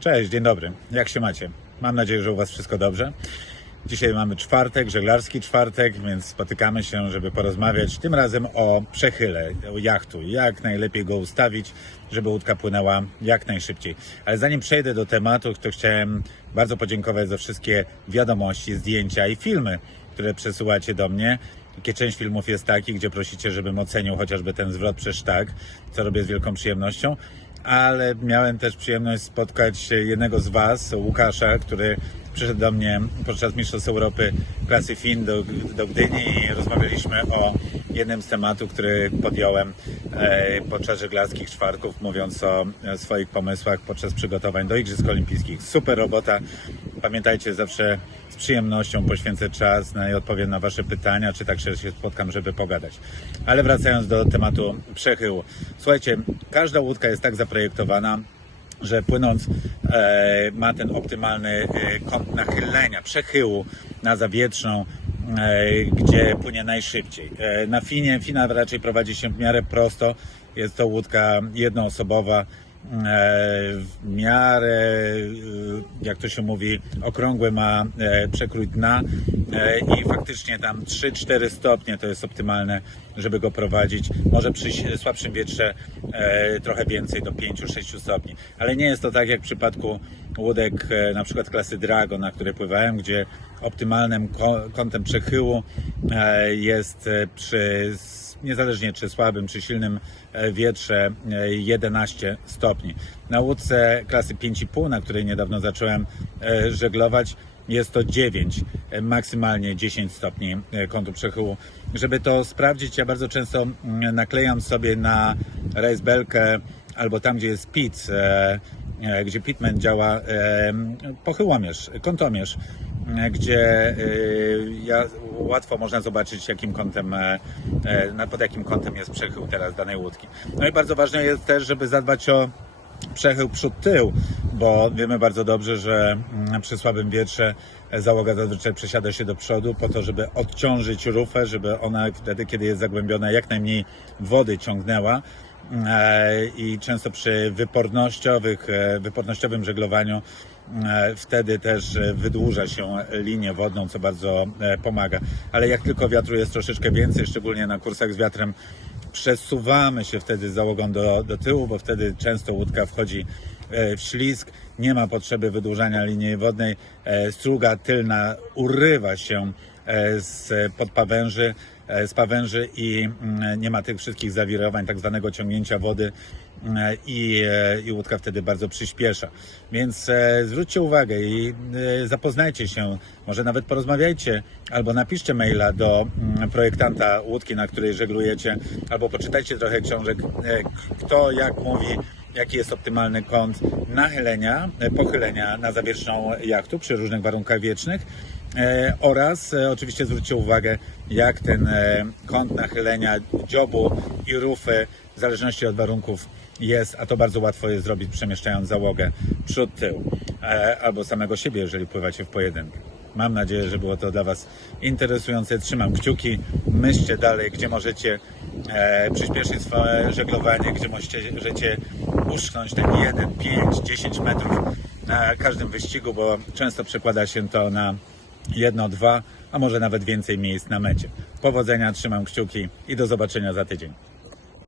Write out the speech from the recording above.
Cześć, dzień dobry. Jak się macie? Mam nadzieję, że u Was wszystko dobrze. Dzisiaj mamy czwartek, żeglarski czwartek, więc spotykamy się, żeby porozmawiać tym razem o przechyle, o jachtu. Jak najlepiej go ustawić, żeby łódka płynęła jak najszybciej. Ale zanim przejdę do tematu, to chciałem bardzo podziękować za wszystkie wiadomości, zdjęcia i filmy, które przesyłacie do mnie. Część filmów jest taki, gdzie prosicie, żebym ocenił chociażby ten zwrot przez tak, co robię z wielką przyjemnością ale miałem też przyjemność spotkać jednego z Was, Łukasza, który przyszedł do mnie podczas Mistrzostw Europy klasy FIN do, do Gdyni i rozmawialiśmy o jednym z tematów, który podjąłem e, podczas żeglarskich czwartków, mówiąc o e, swoich pomysłach podczas przygotowań do Igrzysk Olimpijskich. Super robota. Pamiętajcie, zawsze z przyjemnością poświęcę czas i odpowiem na Wasze pytania, czy także się spotkam, żeby pogadać. Ale wracając do tematu przechyłu. Słuchajcie, każda łódka jest tak zaprojektowana, że płynąc e, ma ten optymalny e, kąt nachylenia, przechyłu na zawietrzną, gdzie płynie najszybciej. E, na finie, fina raczej prowadzi się w miarę prosto. Jest to łódka jednoosobowa, e, w miarę, e, jak to się mówi, okrągły ma e, przekrój dna e, i faktycznie tam 3-4 stopnie to jest optymalne, żeby go prowadzić. Może przy słabszym wietrze e, trochę więcej, do 5-6 stopni. Ale nie jest to tak jak w przypadku łódek e, na przykład klasy Drago, na której pływałem, gdzie optymalnym kątem przechyłu e, jest e, przy niezależnie czy słabym, czy silnym e, wietrze e, 11 stopni. Na łódce klasy 5,5, na której niedawno zacząłem e, żeglować, jest to 9, e, maksymalnie 10 stopni e, kątu przechyłu. Żeby to sprawdzić, ja bardzo często naklejam sobie na rejsbelkę albo tam, gdzie jest pit, e, e, gdzie pitman działa, e, pochyłomierz, kątomierz, e, gdzie ja, łatwo można zobaczyć, jakim kątem, e, e, pod jakim kątem jest przechył teraz danej łódki. No i bardzo ważne jest też, żeby zadbać o przechył przód-tył, bo wiemy bardzo dobrze, że mm, przy słabym wietrze e, załoga zazwyczaj przesiada się do przodu po to, żeby odciążyć rufę, żeby ona wtedy, kiedy jest zagłębiona, jak najmniej wody ciągnęła. I często przy wypornościowych, wypornościowym żeglowaniu wtedy też e, wydłuża się linię wodną, co bardzo e, pomaga. Ale jak tylko wiatru jest troszeczkę więcej, szczególnie na kursach z wiatrem, przesuwamy się wtedy z załogą do, do tyłu, bo wtedy często łódka wchodzi e, w ślizg, nie ma potrzeby wydłużania linii wodnej, e, struga tylna urywa się e, z pod pawęży, e, i mm, nie ma tych wszystkich zawirowań, tak zwanego ciągnięcia wody e, i, e, i łódka wtedy bardzo przyspiesza. Więc e, zwróćcie uwagę i zapoznajcie się, może nawet porozmawiajcie, albo napiszcie maila do mm, projektanta łódki, na której żeglujecie, albo poczytajcie trochę książek, kto jak mówi, jaki jest optymalny kąt nachylenia, e, pochylenia na zawierzchną jachtu przy różnych warunkach wiecznych. E, oraz e, oczywiście zwróćcie uwagę, jak ten kąt nachylenia dziobu i rufy w zależności od warunków jest, a to bardzo łatwo jest zrobić przemieszczając załogę przód-tył albo samego siebie, jeżeli pływacie w pojedynkę. Mam nadzieję, że było to dla Was interesujące. Trzymam kciuki, myślcie dalej, gdzie możecie e, przyspieszyć swoje żeglowanie, gdzie możecie, uszknąć ten 1, 5, 10 metrów na każdym wyścigu, bo często przekłada się to na jedno, dwa, a może nawet więcej miejsc na mecie. Powodzenia, trzymam kciuki i do zobaczenia za tydzień.